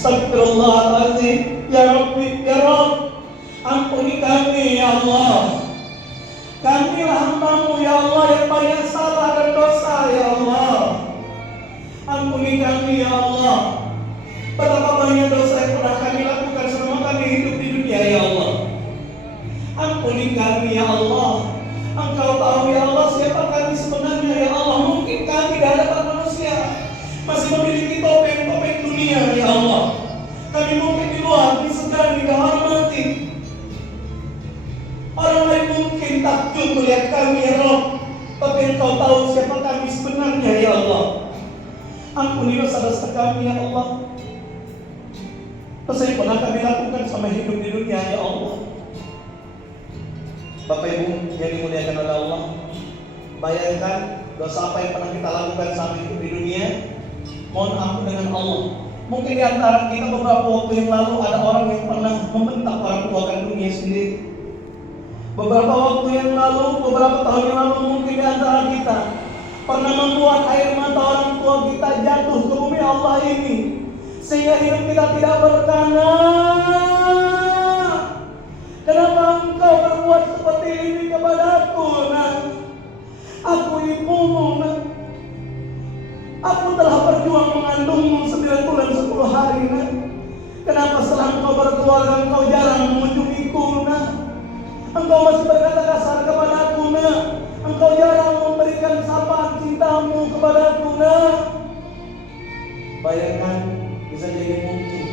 Astagfirullahaladzim. Ya Rabbi, ya Rabb, ampuni kami ya Allah. Kamilah hamba-Mu ya Allah yang banyak salah dan dosa ya Allah. Ampuni kami ya Allah. Betapa banyak dosa yang pernah kami lakukan selama kami hidup di dunia ya Allah. Ampuni kami ya Allah. Engkau tahu ya Allah siapa kami sebenarnya ya Allah. Mungkin kami di hadapan manusia masih memiliki topeng-topeng dunia ya Allah. Kami mungkin di luar disegani, dihormati. Orang lain mungkin takjub melihat kami ya Rabb, tapi Engkau tahu siapa kami sebenarnya ya Allah. Ampuni dosa-dosa kami ya Allah. Dosa yang pernah kami lakukan sama hidup di dunia ya Allah. Bapak Ibu yang dimuliakan oleh Allah, bayangkan dosa apa yang pernah kita lakukan sama hidup di dunia. Mohon ampun dengan Allah. Mungkin di antara kita beberapa waktu yang lalu ada orang yang pernah membentak orang tua kandungnya sendiri. Beberapa waktu yang lalu, beberapa tahun yang lalu mungkin di antara kita pernah membuat air mata orang tua kita jatuh ke bumi Allah ini, sehingga hidup kita tidak berkana. Kenapa Engkau berbuat seperti ini kepadaku, nak? Aku ibumu, nak. Aku telah berjuang mengandungmu 9 bulan 10 hari, nak. Kenapa setelah Engkau berkeluarga Engkau jarang mengunjungiku, nak? Engkau masih berkata kasar kepadaku, nak. Engkau jarang memberikan sapaan cintamu kepadaku, nak. Bayangkan, bisa jadi mungkin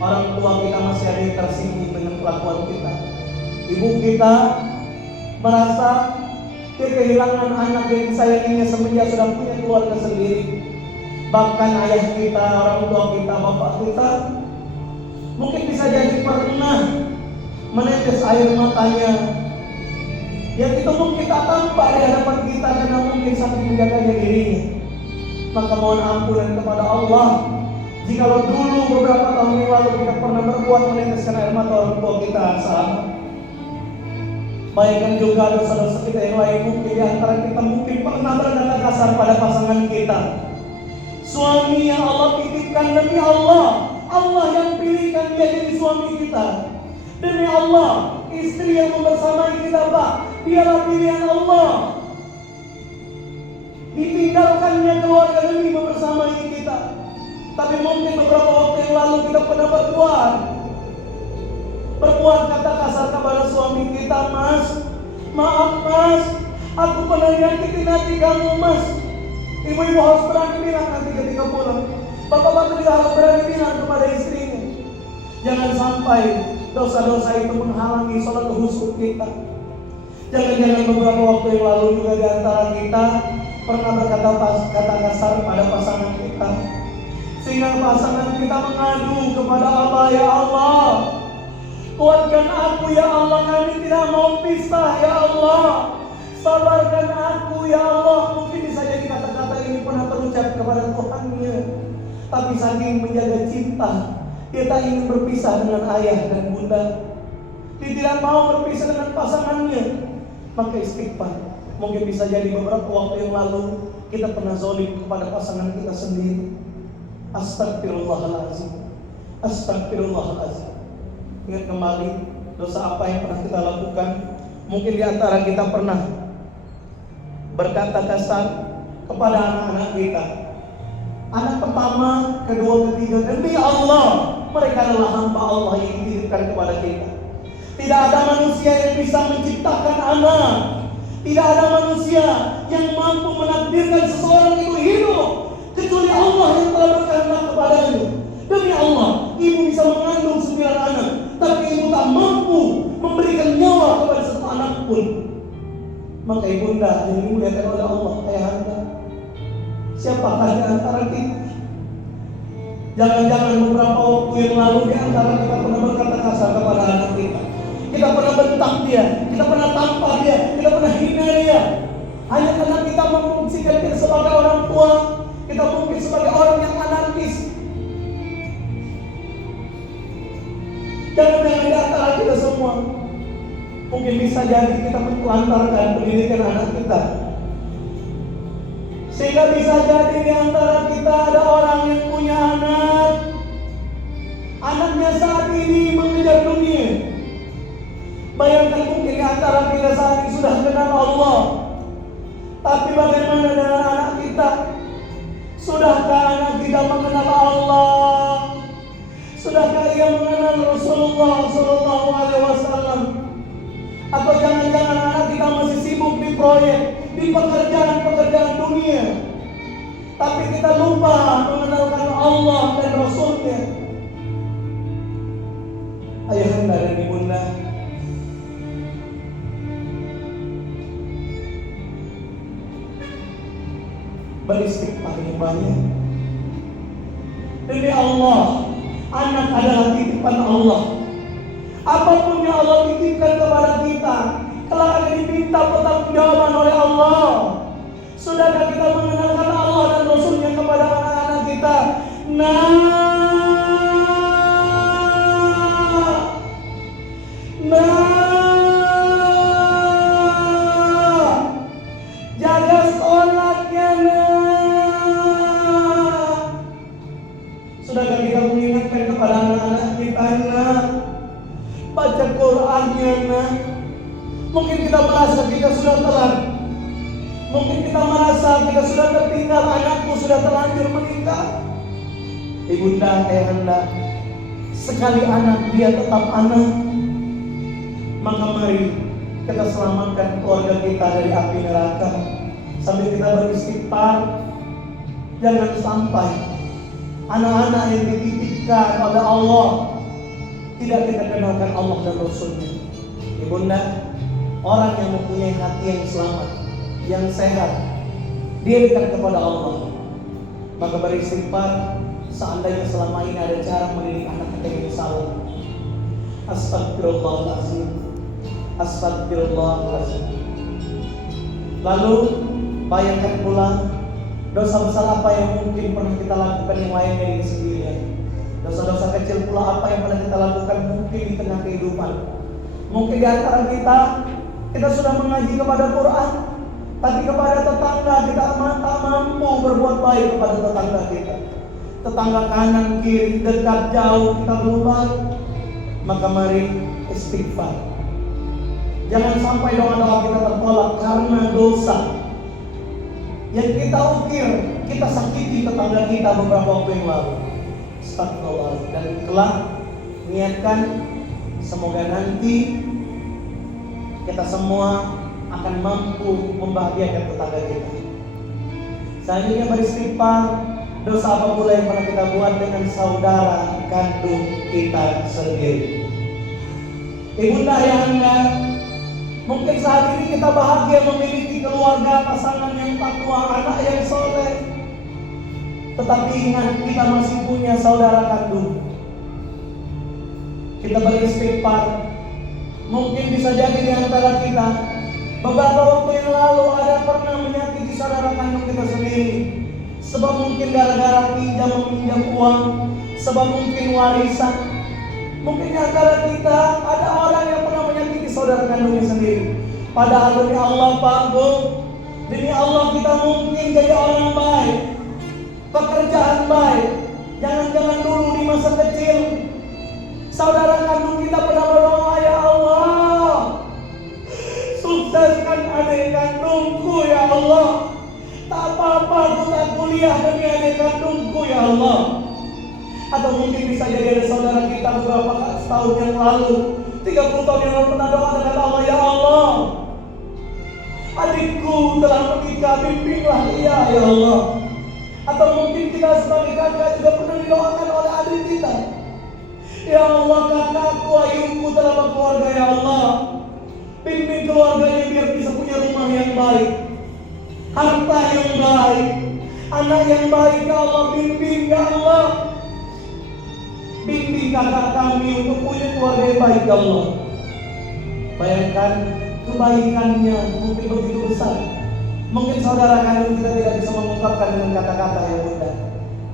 orang tua kita masih ada yang tersinggung dengan kelakuan kita. Ibu kita merasa dia kehilangan anak yang disayanginya semenjak sudah punya keluarga sendiri. Bahkan ayah kita, orang tua kita, bapak kita mungkin bisa jadi pernah menetes air matanya yang itu mungkin tak tampak di hadapan kita karena mungkin saking menjaganya dirinya. Maka mohon ampunan kepada Allah jikalau dulu beberapa tahun yang lalu kita pernah berbuat meneteskan air mata orang tua kita, sahabat. Bayangkan juga dosa-dosa kita yang lain. Mungkin di antara kita mungkin pernah berkata kasar pada pasangan kita. Suami yang Allah titipkan demi Allah, Allah yang pilihkan dia jadi suami kita. Demi Allah, istri yang membersamai kita, Pak, dialah pilihan Allah. Ditinggalkannya keluarga demi membersamai kita. Tapi mungkin beberapa waktu yang lalu kita pernah berbuat kata kasar kepada suami kita. Mas, maaf mas, aku pernah nyakitin hati kamu mas. Ibu-ibu harus berani bilang nanti ketika pulang. Bapak-bapak juga harus berani bilang kepada istrinya. Jangan sampai dosa-dosa itu menghalangi sholat khusyuk kita. Jangan-jangan beberapa waktu yang lalu juga di antara kita pernah berkata kata kasar pada pasangan kita, sehingga pasangan kita mengadu kepada Allah, ya Allah, kuatkan aku ya Allah, kami tidak mau pisah ya Allah. Sabarkan aku ya Allah. Mungkin bisa jadi kata-kata ini pernah terucap kepada Tuhannya, tapi saking menjaga cinta, dia tak ingin berpisah dengan ayah dan bunda. Dia tidak mau berpisah dengan pasangannya. Maka istighfar. Mungkin bisa jadi beberapa waktu yang lalu kita pernah zalim kepada pasangan kita sendiri. Astagfirullahaladzim. Astagfirullahaladzim. Ingat kembali dosa apa yang pernah kita lakukan. Mungkin di antara kita pernah berkata kasar kepada anak-anak kita. Anak pertama, kedua, ketiga, demi Allah, mereka adalah hamba Allah yang dititipkan kepada kita. Tidak ada manusia yang bisa menciptakan anak. Tidak ada manusia yang mampu menakdirkan seseorang itu hidup kecuali Allah yang telah berkehendak kepadanya. Demi Allah, ibu bisa mengandung 9 anak, tapi ibu tak mampu memberikan nyawa kepada satu anak pun. Maka ibunda yang dimuliakan oleh Allah, ayahanda, siapakah di antara kita? Jangan-jangan beberapa waktu yang lalu di antara kita pernah berkata kasar kepada anak kita. Kita pernah bentak dia, kita pernah tampar dia, kita pernah hina dia. Hanya karena kita memfungsikan kita sebagai orang tua, kita mungkin sebagai orang yang anarkis. Jangan-jangan di antara kita semua mungkin bisa jadi kita menelantarkan pendidikan anak kita, sehingga bisa jadi di antara kita ada orang yang punya anak, kita saat ini sudah kenal Allah. Tapi bagaimana dengan anak kita? Sudahkah anak kita mengenal Allah? Sudahkah ia mengenal Rasulullah Sallallahu Alaihi Wasallam? Atau jangan-jangan anak kita masih sibuk di proyek, di pekerjaan-pekerjaan dunia, tapi kita lupa mengenalkan Allah dan Rasulnya. Ayahanda dan ibunda, beristighfar yang banyak. Demi Allah, anak adalah titipan Allah. Apapun yang Allah titipkan kepada kita, kelak akan diminta pertanggungjawaban oleh Allah. Sudahkah kita mengenalkan Allah dan Rasulnya kepada anak-anak kita? Jaga sholatnya, Sudahkah kita mengingatkan kepada anak-anak kita, baca Qur'annya, Mungkin kita merasa kita sudah telat. Mungkin kita merasa kita sudah tertinggal, anakku sudah terlanjur menikah. Ibunda, ayahanda, sekali anak dia tetap anak. Maka mari kita selamatkan keluarga kita dari api neraka. Sambil kita beristighfar, jangan sampai anak-anak yang dititipkan oleh Allah tidak kita kenalkan Allah dan Rasulnya. Ibunda, orang yang mempunyai hati yang selamat, yang sehat, dia dekat kepada Allah. Maka beristighfar. Seandainya selama ini ada cara mendidik anak kita yang salah, astagfirullahaladzim, astagfirullahaladzim. Lalu bayangkan pula dosa besar apa yang mungkin pernah kita lakukan yang lainnya diri sendiri. Dosa-dosa kecil pula apa yang pernah kita lakukan mungkin di tengah kehidupan. Mungkin di antara kita sudah mengaji kepada Quran, tapi kepada tetangga kita tak mampu berbuat baik kepada tetangga kita. Tetangga kanan, kiri, dekat, jauh, kita belum baik. Maka mari istighfar. Jangan sampai doa-doa kita tertolak karena dosa yang kita ukir, kita sakiti tetangga kita beberapa waktu yang lalu. Astagfirullah. Dan kelak niatkan semoga nanti kita semua akan mampu membahagiakan tetangga kita. Selanjutnya beristighfar. Dosa apa pula yang pernah kita buat dengan saudara kandung kita sendiri. Ibunda, ayahanda, mungkin saat ini kita bahagia memiliki keluarga, pasangan yang takwa, anak yang soleh. Tetapi ingat, kita masih punya saudara kandung. Kita beristighfar. Mungkin bisa jadi di antara kita beberapa waktu yang lalu ada pernah menyakiti saudara kandung kita sendiri. Sebab mungkin gara-gara meminjam uang, sebab mungkin warisan. Mungkin di antara kita ada orang yang pernah menyakiti saudara kandungnya sendiri. Padahal demi Allah Pak Bu, demi Allah kita mungkin jadi orang baik, pekerjaan baik. Jangan-jangan dulu di masa kecil saudara kandung kita pernah berdoa, ya Allah, sukseskan adik kandungku ya Allah. Tak apa-apa, aku tak kuliah demi adik kandungku ya Allah. Atau mungkin bisa jadi ada saudara kita beberapa tahun yang lalu, 30 tahun yang lalu pernah doa dengan Allah, ya Allah, adikku telah menikah, bimbinglah ia ya Allah. Atau mungkin kita sebagai kakak juga pernah didoakan oleh adik kita, ya Allah, kakakku ayahku telah berkeluarga ya Allah, bimbing keluarganya biar bisa punya rumah yang baik, harta yang baik, anak yang baik ya Allah, bimbing ya Allah. Bimbing kakak kami untuk punya keluarga yang baik ya Allah. Bayangkan kebaikannya mungkin begitu besar. Mungkin saudara kandung kita tidak bisa mengungkapkan dengan kata-kata yang mudah.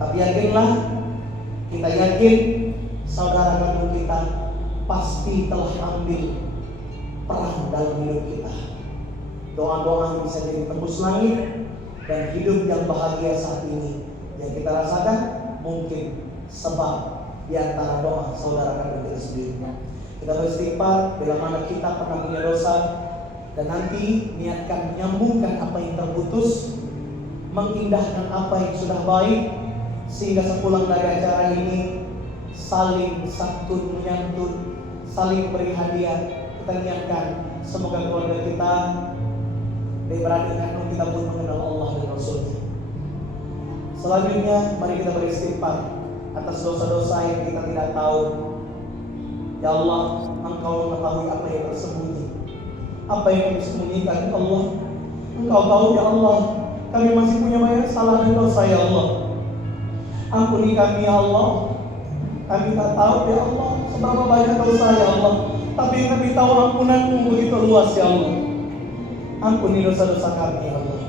Tapi yakinlah, kita yakin saudara kandung kita pasti telah ambil peran dalam hidup kita. Doa-doa yang bisa jadi tembus langit dan hidup yang bahagia saat ini yang kita rasakan mungkin sebab di antara doa saudara kandung kita sendiri. Kita beristighfar bila mana kita pernah punya dosa, Dan nanti niatkan menyambungkan apa yang terputus, mengindahkan apa yang sudah baik, sehingga sepulang dari acara ini saling santun menyantun, saling beri hadiah. Kita niatkan semoga keluarga kita diberanikan kita pun mengenal Allah dan Rasulnya. Selanjutnya mari kita beristighfar atas dosa-dosa yang kita tidak tahu. Ya Allah, Engkau mengetahui apa yang tersembunyi, apa yang disembunyikan. Allah, Engkau tahu. Ya Allah, kami masih punya banyak salah dan dosa. Ya Allah, ampuni kami. Ya Allah, kami tak tahu. Ya Allah, seberapa banyak dosa. Ya Allah, tapi kami tahu ampunan-Mu begitu luas. Ya Allah, ampuni dosa-dosa kami. Ya Allah,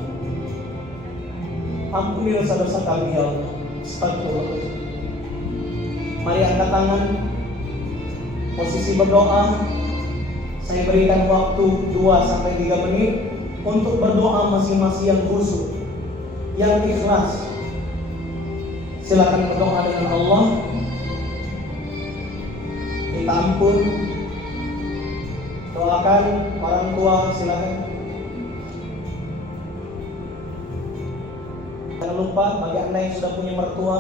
ampuni dosa-dosa kami. Ya Allah. Astagfirullah. Mari angkat tangan, posisi berdoa. Saya berikan waktu 2-3 menit untuk berdoa masing-masing yang khusyuk, yang ikhlas. Silakan berdoa dengan Allah, minta ampun, doakan orang tua. Silakan. Jangan lupa bagi Anda yang sudah punya mertua,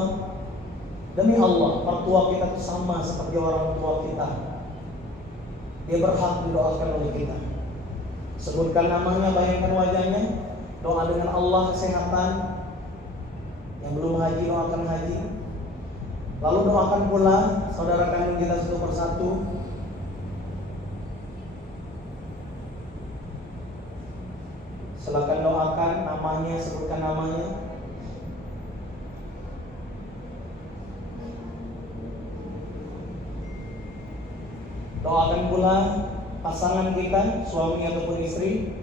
demi Allah, mertua kita itu sama seperti orang tua kita. Dia berhak didoakan oleh kita. Sebutkan namanya, bayangkan wajahnya, doa dengan Allah kesehatan. Yang belum haji, doakan haji. Lalu doakan pula saudara kandung kita satu persatu. Silakan doakan namanya, sebutkan namanya. Doakan pula pasangan kita, suami ataupun istri,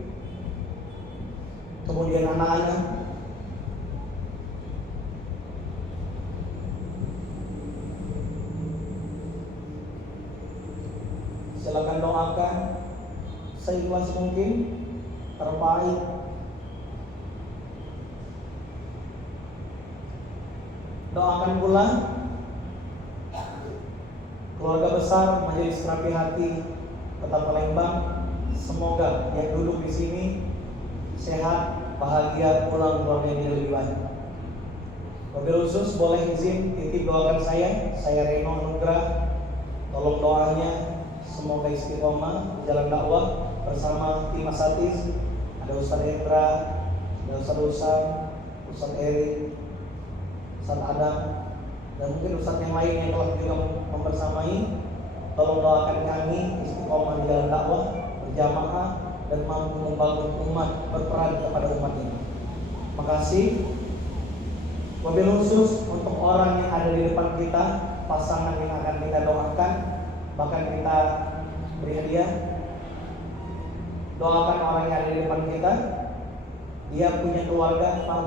kemudian anak-anak. Silakan doakan seikhlas mungkin, terbaik. Doakan pula keluarga besar Majelis Terapi Hati Kota Palembang, semoga yang duduk di sini sehat, bahagia, pulang keluarganya lebih baik. Wabil khusus boleh izin titip doakan saya Reno Anugrah. Tolong doanya semoga istiqomah jalan dakwah bersama tim Asatis. Ada Ustaz Hendra, ada Ustaz Usam, Ustaz Erik, Ustaz Adam, dan mungkin ustaz yang lain yang telah juga membersamai. Tolong doakan kami istiqomah di dalam dakwah, berjamaah, dan mampu membangun umat, berperan kepada umat ini. Makasih. Wabil khusus untuk orang yang ada di depan kita, pasangan yang akan kita doakan, bahkan kita beri hadiah. Doakan orang yang ada di depan kita. Dia punya keluarga, Pak,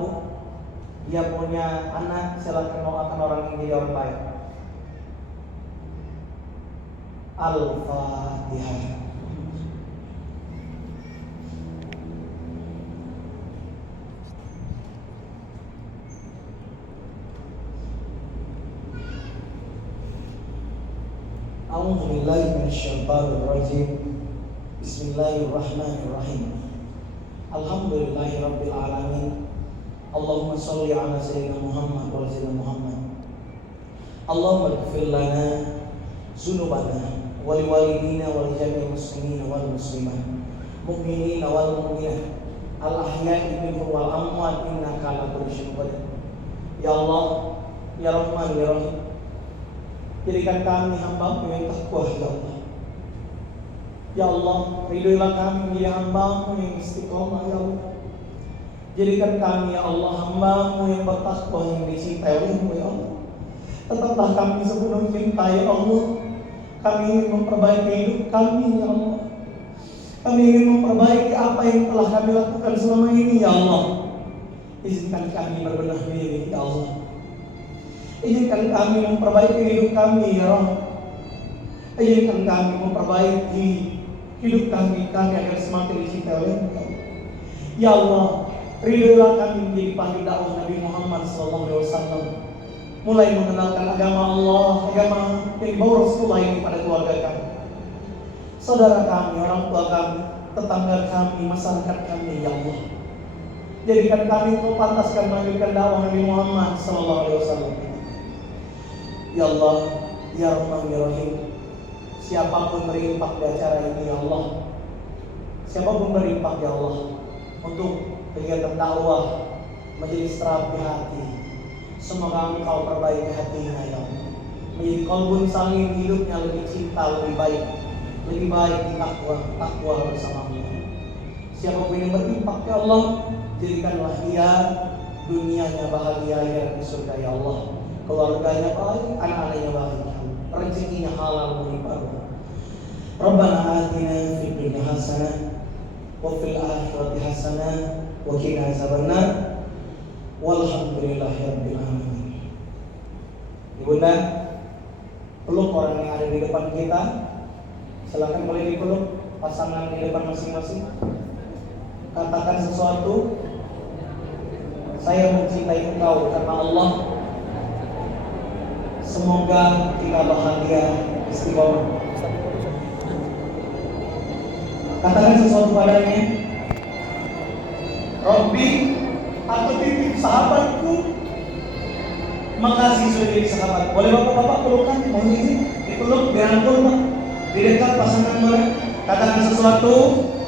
dia punya anak, silakan doakan orang yang jadi orang baik. Al-Fatihah. A'udzu billahi minasyaitonir rajim. Bismillahirrahmanirrahim. Alhamdulillahirabbil alamin. Allahumma sholli ala sayyidina Muhammad wa sayyidina Muhammad. Allahumma ighfir lana dzunubana wa liwalidina wa lijami'il muslimina wal muslimat, mu'minina wal mu'minat, al ahya'i minhum wal amwat, innaka ala kulli syai'in qadir. Ya Allah, ya Rahman, ya Rahim, jadikan kami hamba-Mu yang takwa. Ya Allah, ya Allah, ridhoilah kami menjadi hamba-Mu yang istiqomah. Ya Allah, jadikan kami, ya Allah, hamba-Mu yang bertakwa, yang dicintai oleh-Mu. Ya Allah, tetaplah kami sepenuh cinta. Ya Allah, kami ingin memperbaiki hidup kami. Ya Allah, kami ingin memperbaiki apa yang telah kami lakukan selama ini. Ya Allah, izinkan kami berbenah diri. Ya Allah, izinkan kami memperbaiki hidup kami. Ya Allah, izinkan kami memperbaiki hidup kami agar semakin dicintai oleh-Mu. Ya Allah, ridhoilah kami menjadi panggil dakwah Nabi Muhammad SAW, mulai mengenalkan agama Allah, agama yang dibawa Rasulullah ini pada keluarga kami, saudara kami, orang tua kami, tetangga kami, masyarakat kami, ya Allah. Jadikan kami untuk pantaskan melanjutkan dakwah Nabi Muhammad sallallahu alaihi wasallam. Ya Allah, ya Rahman ya Rahim. Siapapun berimpak di acara ini, ya Allah. Siapapun berimpak, ya Allah, untuk kegiatan dakwah, majelis terapi hati. Semoga Engkau perbaiki hatinya, ya Allah. Menjadi kalbun saling hidupnya lebih cinta, lebih baik di takwa bersamamu. Siapapun yang berimpak, ya Allah, jadikanlah dia dunianya bahagia di surga, ya Allah. Keluarganya baik, anak-anaknya baik, rezekinya halal melimpah. Rabbana atina fid dunya hasanah wa fil akhirati hasanah wa qina azabannar. Walhamdulillahirabbil alamin. Ibunda, peluk orang yang ada di depan kita. Silakan boleh dipeluk pasangan di depan masing-masing. Katakan sesuatu. Saya mencintai engkau karena Allah. Semoga kita bahagia istiqomah. Katakan sesuatu padanya. Robbi, aku titip sahabatku. Makasih sudah jadi sahabat. Boleh bapak-bapak pelukan? Mohon izin dipeluk, dirangkul Pak. Di dekat pasangan mereka. Katakan sesuatu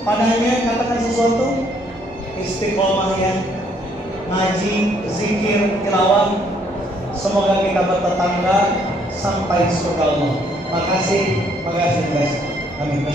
padanya. Katakan sesuatu. Istiqomah ya. Ngaji, zikir, tilawah. Semoga kita bertetangga sampai surga Allah. Makasih guys. Amin.